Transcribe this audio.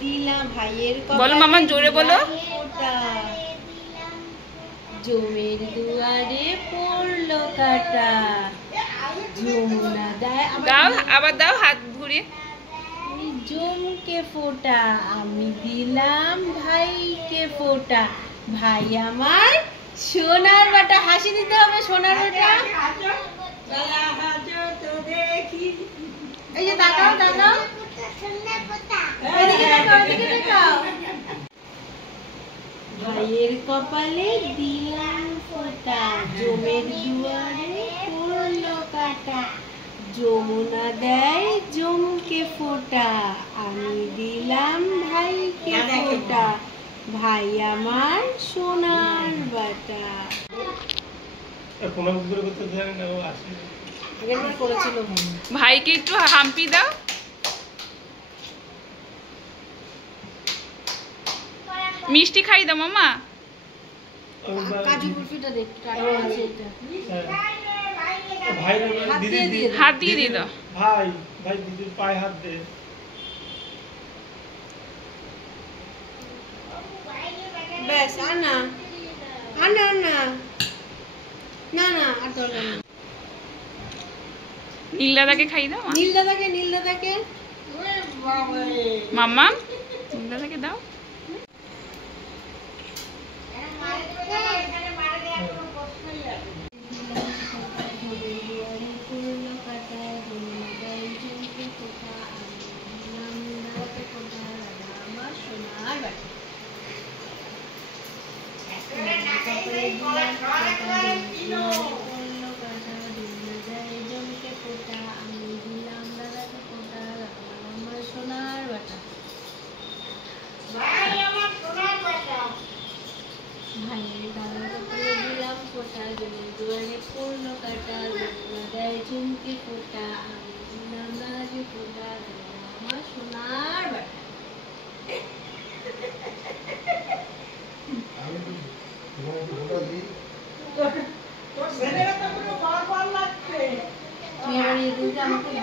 দিলাম ভাইয়ের বলো মামা, জোরে বলো। জমের দুয়ারে পড়লো কাটা, যমুনা দেয় দাও, আবার দাও হাত ঘুরিয়ে। জমকে ফোঁটা, আমি দিলাম ভাইকে ফোঁটা, ভাই আমার সোনার বাটা। হাসি দিতে হবে, সোনার বাটা। এই যে তাকাও তাকাও, এদিকে তাকাও, এদিকে তাকাও। ভাইয়ের কপালে দিলাম ফোঁটা, জমের দুয়ারে পড়লো কাটা, যমুনা দেয় জমকে ফোঁটা, আমি দিলাম ভাইকে ফোঁটা, ভাই আমার সোনার বাটা। ভাইকে একটু হাম্পি দাও। মিষ্টি খাই দাও মামা। কাজু বরফিটা দেখ, হাত দিয়ে দিয়ে দাও। ভাই ভাই দিদির পায়ে হাত দে। ব্যাস, আর না, আর না, আর না, না না, আর দরকার নেই। নীল দাদাকে খাই দাও। নীল দাদাকে, নীল দাদাকে মাম্মা, নীল দাদাকে দাও। আমাকে